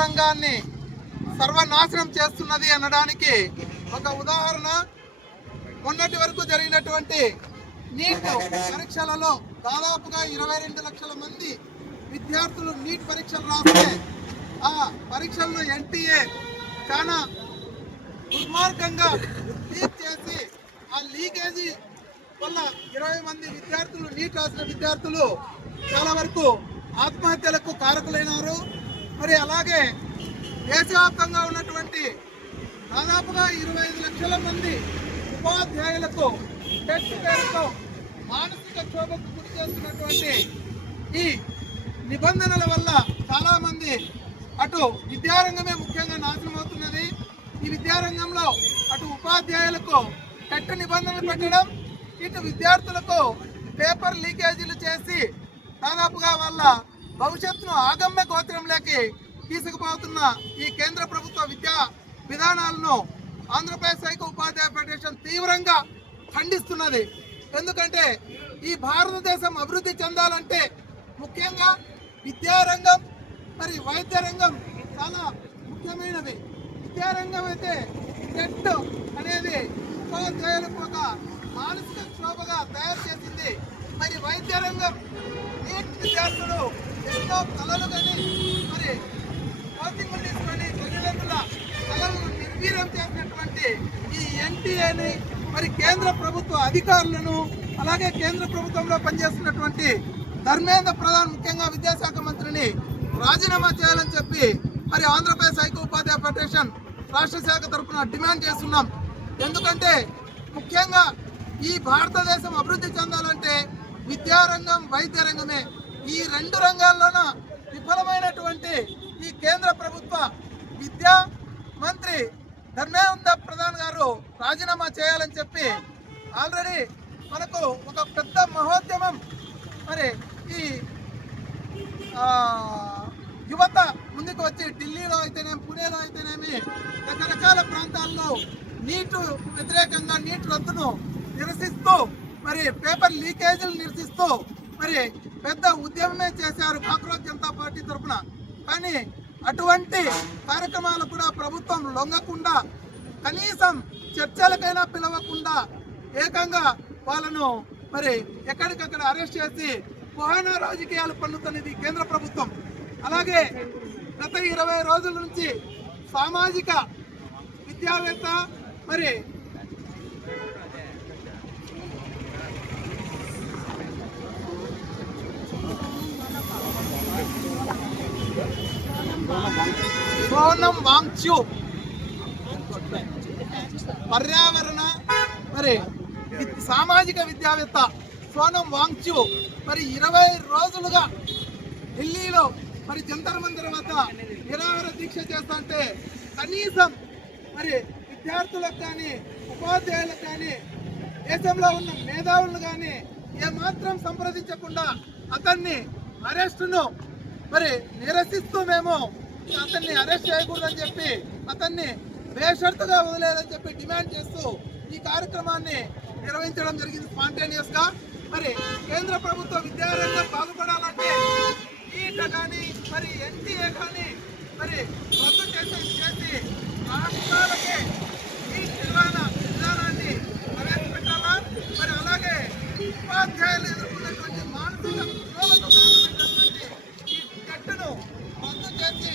విద్యారంగాన్ని సర్వనాశనం చేస్తున్నది అనడానికి ఒక ఉదాహరణ మొన్నటి వరకు జరిగినటువంటి నీట్ పరీక్షలలో దాదాపుగా 22 లక్షల మంది విద్యార్థులు నీట్ పరీక్షలు రాస్తే ఆ పరీక్షలను ఎన్టీఏ చాలా దుర్మార్గంగా లీక్ చేసి ఆ లీకేజీ వల్ల 20 మంది విద్యార్థులు నీట్ రాసిన విద్యార్థులు చాలా వరకు ఆత్మహత్యలకు కారకులైనారు. మరి అలాగే దేశవ్యాప్తంగా ఉన్నటువంటి దాదాపుగా 25 లక్షల మంది ఉపాధ్యాయులకు టెస్ట్ పేరుతో మానసిక క్షోభకు గురి చేస్తున్నటువంటి ఈ నిబంధనల వల్ల చాలామంది అటు విద్యారంగమే ముఖ్యంగా నాశనం అవుతున్నది. ఈ విద్యారంగంలో అటు ఉపాధ్యాయులకు టెట్ నిబంధనలు పెట్టడం, ఇటు విద్యార్థులకు పేపర్ లీకేజీలు చేసి దాదాపుగా వాళ్ళ భవిష్యత్తును ఆగమ్య గోత్రంలోకి తీసుకుపోతున్న ఈ కేంద్ర ప్రభుత్వ విద్యా విధానాలను ఆంధ్రప్రదేశ్ సైకో ఉపాధ్యాయ ఫెడరేషన్ తీవ్రంగా ఖండిస్తున్నది. ఎందుకంటే ఈ భారతదేశం అభివృద్ధి చెందాలంటే ముఖ్యంగా విద్యారంగం మరి వైద్య రంగం చాలా ముఖ్యమైనవి. విద్యారంగం అయితే టెట్ అనేది ఉపాధ్యాయులకు ఒక మానసిక క్షోభగా తయారు చేసింది. మరి వైద్య రంగం నీట్ విద్యార్థులు ఎన్నో కళలు కానీ మరి కోచింగ్లు తీసుకొని తల్లిదండ్రుల కళలను నిర్వీర్యం చేసినటువంటి ఈ ఎన్టీఏని మరి కేంద్ర ప్రభుత్వ అధికారులను అలాగే కేంద్ర ప్రభుత్వంలో పనిచేస్తున్నటువంటి ధర్మేంద్ర ప్రధాన్ ముఖ్యంగా విద్యాశాఖ మంత్రిని రాజీనామా చేయాలని చెప్పి మరి ఆంధ్రప్రదేశ్ సైకో ఉపాధ్యాయ ఫెడరేషన్ రాష్ట్ర శాఖ తరఫున డిమాండ్ చేస్తున్నాం. ఎందుకంటే ముఖ్యంగా ఈ భారతదేశం అభివృద్ధి చెందాలంటే విద్యారంగం వైద్య రంగమే. ఈ రెండు రంగాల్లోన విఫలమైనటువంటి ఈ కేంద్ర ప్రభుత్వ విద్యా మంత్రి ధర్మేంద్ర ప్రధాన్ గారు రాజీనామా చేయాలని చెప్పి ఆల్రెడీ మనకు ఒక పెద్ద మహోద్యమం మరి ఈ యువత ముందుకు వచ్చి ఢిల్లీలో అయితేనేమి పుణేలో అయితేనేమి రకరకాల ప్రాంతాల్లో నీటు వ్యతిరేకంగా నీట్ రద్దును నిరసిస్తూ మరి పేపర్ లీకేజీలు నిరసిస్తూ మరి పెద్ద ఉద్యమమే చేశారు కాంగ్రెస్ జనతా పార్టీ తరఫున. కానీ అటువంటి కార్యక్రమాలు కూడా ప్రభుత్వం లొంగకుండా కనీసం చర్చలకైనా పిలవకుండా ఏకంగా వాళ్ళను మరి ఎక్కడికక్కడ అరెస్ట్ చేసి కుహానా రాజకీయాలు పన్నుతున్నది కేంద్ర ప్రభుత్వం. అలాగే గత 20 రోజుల నుంచి సామాజిక విద్యావేత్త మరి సోనం వాంగ్చూ పర్యావరణ మరి సామాజిక విద్యావేత్త సోనం వాంగ్చూ మరి 20 రోజులుగా ఢిల్లీలో మరి జంతర్ మంతర్ వద్ద నిరాహార దీక్ష చేస్తుంటే కనీసం మరి విద్యార్థులకు కానీ ఉపాధ్యాయులకు కానీ దేశంలో ఉన్న మేధావులను కానీ ఏమాత్రం సంప్రదించకుండా అతన్ని అరెస్టును మరి నిరసిస్తూ మేము అతన్ని అరెస్ట్ చేయకూడదని చెప్పి అతన్ని బేషరతుగా వదిలేదని చెప్పి డిమాండ్ చేస్తూ ఈ కార్యక్రమాన్ని నిర్వహించడం జరిగింది స్పాంటేనియస్ గా. మరి కేంద్ర ప్రభుత్వ విద్యారంగం బాగుపడాలంటే నీట్ కానీ మరి ఎన్టీఏ కానీ మరి రద్దు చేసి రాష్ట్రాలకే నీట్ నిర్వహణ విధానాన్ని ప్రవేశపెట్టాలా. మరి అలాగే ఉపాధ్యాయులు ఎదుర్కొన్నటువంటి మానసిక క్షోభకు కారణమైనటువంటి ఈ టెట్ను రద్దు చేసి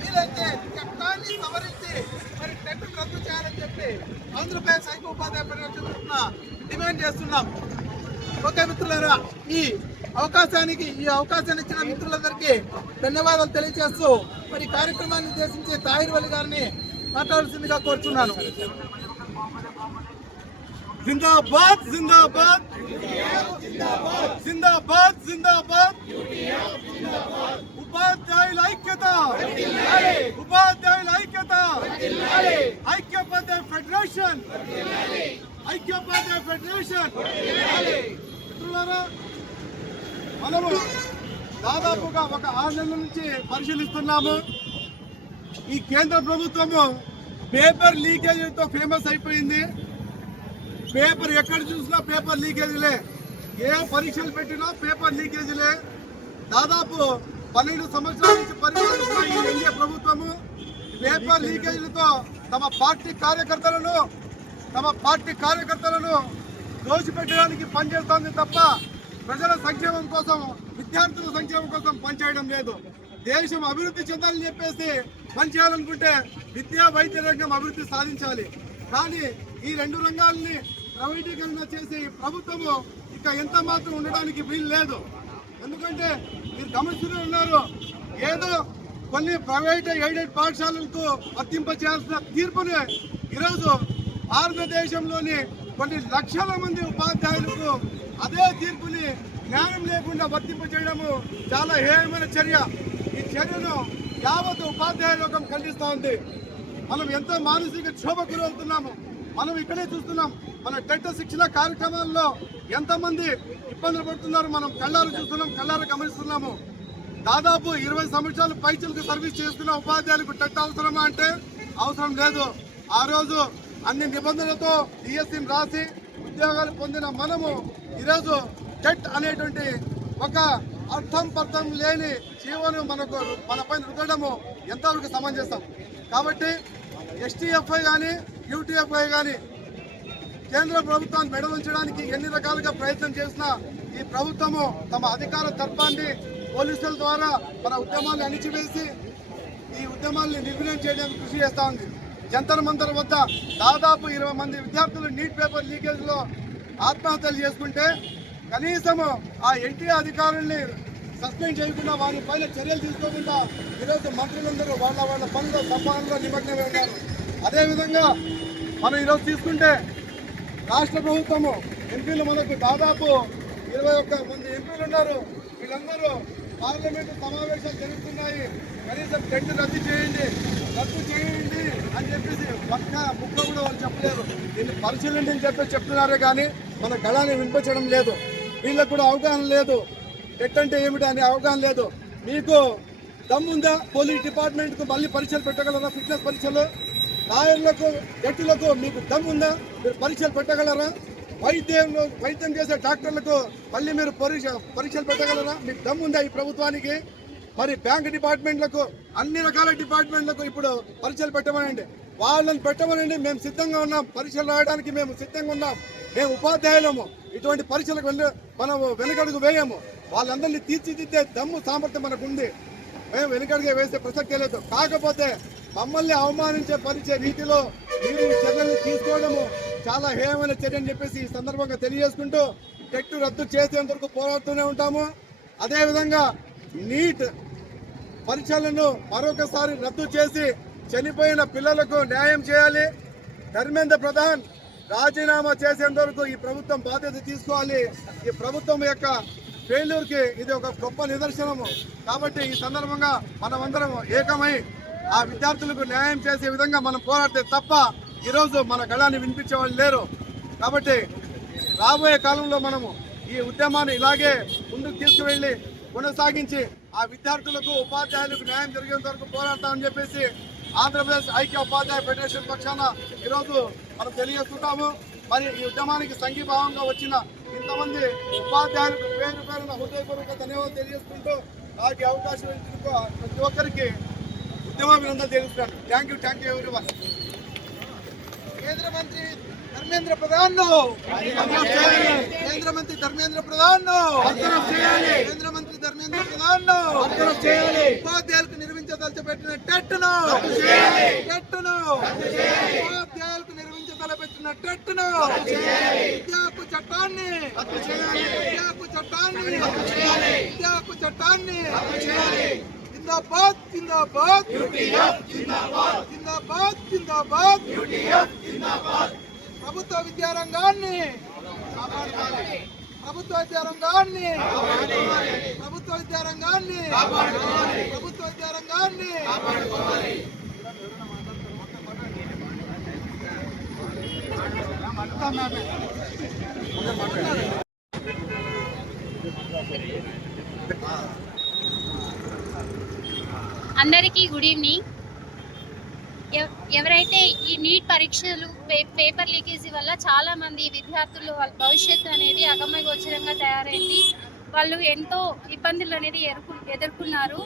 వీలైతే చట్టాన్ని సవరించి మరి టెట్ రద్దు చేయాలని చెప్పి ఆంధ్రప్రదేశ్ సైకో ఉపాధ్యాయ ఫెడరేషన్ తరఫున డిమాండ్ చేస్తున్నాం. ఓకే మిత్రులారా, ఈ అవకాశాన్ని ఇచ్చిన మిత్రులందరికీ ధన్యవాదాలు తెలియజేస్తూ మరి కార్యక్రమాన్ని ఉద్దేశించి తాహిర్ వలి గారిని మాట్లాడాల్సిందిగా కోరుచున్నాను. जिंदाबाद जिंदाबाद जिंदाबाद जिंदाबाद उपाध्यायुల ఐక్యత ఉపాధ్యాయుల ఐక్యత ఐక్యోపాధ్యాయ ఫెడరేషన్ మిత్రులారా, మనము దాదాపుగా ఒక 6 నెలల నుంచి పరిశీలిస్తున్నాము. ఈ కేంద్ర ప్రభుత్వము పేపర్ లీకేజీలతో ఫేమస్ అయిపోయింది. పేపర్ ఎక్కడ చూసినా పేపర్ లీకేజీలే, ఏ పరీక్షలు పెట్టినా పేపర్ లీకేజీలే. దాదాపు 12 సంవత్సరాల నుంచి పరిపాలిస్తున్న ఈ ఎన్డీఏ ప్రభుత్వము పేపర్ లీకేజీలతో తమ పార్టీ కార్యకర్తలను దోషిపెట్టడానికి పనిచేస్తోంది తప్ప ప్రజల సంక్షేమం కోసం, విద్యార్థుల సంక్షేమం కోసం పనిచేయడం లేదు. దేశం అభివృద్ధి చెందాలని చెప్పేసి పనిచేయాలనుకుంటే విద్యా వైద్య రంగం అభివృద్ధి సాధించాలి. కానీ ఈ రెండు రంగాలని ప్రైవేటీకరణ చేసి ప్రభుత్వము ఇక ఎంత మాత్రం ఉండడానికి వీలు లేదు. ఎందుకంటే మీరు గమనిస్తూనే ఉన్నారు, ఏదో కొన్ని ప్రైవేట్ ఎయిడెడ్ పాఠశాలలకు వర్తింపచేయాల్సిన తీర్పుని ఈరోజు భారతదేశంలోని కొన్ని లక్షల మంది ఉపాధ్యాయులకు అదే తీర్పుని జ్ఞానం లేకుండా వర్తింపచేయడము చాలా హేయమైన చర్య. ఈ చర్యను యావత్ ఉపాధ్యాయ లోకం ఖండిస్తూ ఉంది. మనం ఎంతో మానసిక క్షోభకు గురవుతున్నాము. మనం ఇక్కడే చూస్తున్నాం, మన టెట్ శిక్షణ కార్యక్రమాల్లో ఎంతమంది ఇబ్బందులు పడుతున్నారు మనం కళ్ళారు చూస్తున్నాం, కళ్ళారు గమనిస్తున్నాము. దాదాపు 20 సంవత్సరాలు పైచలకు సర్వీస్ చేస్తున్న ఉపాధ్యాయులకు టెట్ అవసరమా అంటే అవసరం లేదు. ఆ రోజు అన్ని నిబంధనలతో డిఎస్సిని రాసి ఉద్యోగాలు పొందిన మనము ఈరోజు టెట్ అనేటువంటి ఒక అర్థం లేని జీవను మనపైన రుద్దడము ఎంతవరకు సమంజసం. కాబట్టి ఎస్టీఎఫ్ఐ కానీ యూటీఎఫ్ఐ కానీ కేంద్ర ప్రభుత్వాన్ని మెడవంచడానికి ఎన్ని రకాలుగా ప్రయత్నం చేసినా ఈ ప్రభుత్వము తమ అధికార దర్పాన్ని పోలీసుల ద్వారా మన ఉద్యమాన్ని అణిచివేసి ఈ ఉద్యమాన్ని నిర్వీర్యం చేయడానికి కృషి చేస్తూ ఉంది. జంతర్ మంతర్ వద్ద దాదాపు 20 మంది విద్యార్థులు నీట్ పేపర్ లీకేజ్లో ఆత్మహత్యలు చేసుకుంటే కనీసము ఆ ఎన్టీఏ అధికారుల్ని సస్పెండ్ చేయకుండా వారి పైన చర్యలు తీసుకోకుండా ఈరోజు మంత్రులందరూ వాళ్ళ పనులు సంపాదనలో నిమగ్నమై ఉన్నారు. అదేవిధంగా మనం ఈరోజు తీసుకుంటే రాష్ట్ర ప్రభుత్వము ఎంపీలు మనకు దాదాపు 21 మంది ఎంపీలు ఉన్నారు. వీళ్ళందరూ పార్లమెంటు సమావేశాలు జరుగుతున్నాయి, కనీసం టెట్ రద్దు చేయండి అని చెప్పేసి ఒక్క ముక్క కూడా వాళ్ళు చెప్పలేరు. దీన్ని పరిశీలించి అని చెప్పి చెప్తున్నారే కానీ మన గళాన్ని వినిపించడం లేదు. వీళ్ళకు కూడా అవగాహన లేదు, టెట్ అంటే ఏమిటి అనే అవగాహన లేదు. మీకు దమ్ముందా పోలీస్ డిపార్ట్మెంట్కు మళ్ళీ పరీక్షలు పెట్టగలరా? ఫిట్నెస్ పరీక్షలు లాయర్లకు జడ్జిలకు మీకు దమ్ముందా? మీరు పరీక్షలు పెట్టగలరా? వైద్యం చేసే డాక్టర్లకు మళ్ళీ మీరు పరీక్షలు పెట్టగలరా? మీకు దమ్ముందా ఈ ప్రభుత్వానికి? మరి బ్యాంక్ డిపార్ట్మెంట్లకు, అన్ని రకాల డిపార్ట్మెంట్లకు ఇప్పుడు పరీక్షలు పెట్టమనండి, వాళ్ళని పెట్టమనండి. మేము సిద్ధంగా ఉన్నాం, పరీక్షలు రాయడానికి మేము సిద్ధంగా ఉన్నాం. మేము ఉపాధ్యాయులము, ఇటువంటి పరీక్షలకు మనం వెనుకడుగు వేయము. వాళ్ళందరినీ తీర్చిదిద్దే దమ్ము సామర్థ్యం మనకు ఉంది. మేము వెనుకడుగు వేసే ప్రసక్తే లేదు. కాకపోతే మమ్మల్ని అవమానించే రీతిలో మీరు చర్యలు తీసుకోవడము చాలా హేయమైన చర్య అని చెప్పేసి ఈ సందర్భంగా తెలియజేసుకుంటూ టెట్ రద్దు చేసేంత వరకు పోరాడుతూనే ఉంటాము. అదేవిధంగా నీట్ పరీక్షలను మరొకసారి రద్దు చేసి చనిపోయిన పిల్లలకు న్యాయం చేయాలి. ధర్మేంద్ర ప్రధాన్ రాజీనామా చేసేంత వరకు ఈ ప్రభుత్వం బాధ్యత తీసుకోవాలి. ఈ ప్రభుత్వం యొక్క ఫెయిల్యూర్కి ఇది ఒక గొప్ప నిదర్శనము. కాబట్టి ఈ సందర్భంగా మనమందరం ఏకమై ఆ విద్యార్థులకు న్యాయం చేసే విధంగా మనం పోరాడితే తప్ప ఈరోజు మన గళాన్ని వినిపించే వాళ్ళు లేరు. కాబట్టి రాబోయే కాలంలో మనము ఈ ఉద్యమాన్ని ఇలాగే ముందుకు తీసుకువెళ్ళి కొనసాగించి ఆ విద్యార్థులకు, ఉపాధ్యాయులకు న్యాయం జరిగేంత వరకు పోరాడతామని చెప్పేసి ఆంధ్రప్రదేశ్ ఐక్య ఉపాధ్యాయ ఫెడరేషన్ పక్షాన ఈరోజు మనం తెలియజేస్తున్నాము. మరి ఈ ఉద్యమానికి సంఘీభావంగా వచ్చిన ఇంతమంది ఉపాధ్యాయులకు పేరున హృదయపూర్వక ధన్యవాదాలు తెలియజేసుకుంటూ నాకు అవకాశం ఇచ్చినందుకు ప్రతి ఒక్కరికి ఉద్యమాభినందనలు తెలుస్తున్నాను. Thank you everyone. కేంద్ర మంత్రి ధర్మేంద్ర ప్రధాన్ కేంద్ర మంత్రి ధర్మేంద్ర ప్రధాన్ కేంద్ర మంత్రి ధర్మేంద్ర ప్రధాన్ ఉపాధ్యాయులకు నిర్మించదలపెట్టిన టెట్ను ఉపాధ్యాయులకు నిర్మించదలపెట్టిన టెట్ను విద్యాకు చట్టాన్ని జిందాబాద్ జిందాబాద్ జిందాబాద్ జిందాబాద్ ప్రభుత్వ విద్యారంగాన్ని అందరికీ గుడ్ ఈవినింగ్. ఎవరైతే ఈ నీట్ పరీక్షలు పేపర్ లీకేజీ వల్ల చాలామంది విద్యార్థులు వాళ్ళ భవిష్యత్తు అనేది అగమ్యగోచరంగా తయారైంది. వాళ్ళు ఎంతో ఇబ్బందులు అనేది ఎదుర్కొన్నారు.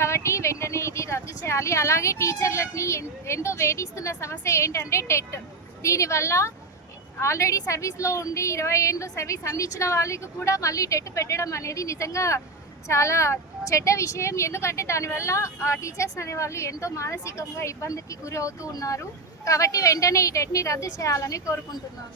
కాబట్టి వెంటనే ఇది రద్దు చేయాలి. అలాగే టీచర్లని ఎంతో వేధిస్తున్న సమస్య ఏంటంటే టెట్. దీనివల్ల ఆల్రెడీ సర్వీస్లో ఉండి 20 ఏళ్ళు సర్వీస్ అందించిన వాళ్ళకి కూడా మళ్ళీ టెట్ పెట్టడం అనేది నిజంగా చాలా చెడ్డ విషయం. ఎందుకంటే దానివల్ల ఆ టీచర్స్ అనేవాళ్ళు ఎంతో మానసికంగా ఇబ్బందికి గురి అవుతూ ఉన్నారు. కాబట్టి వెంటనే ఈ టెట్ని రద్దు చేయాలని కోరుకుంటున్నాను.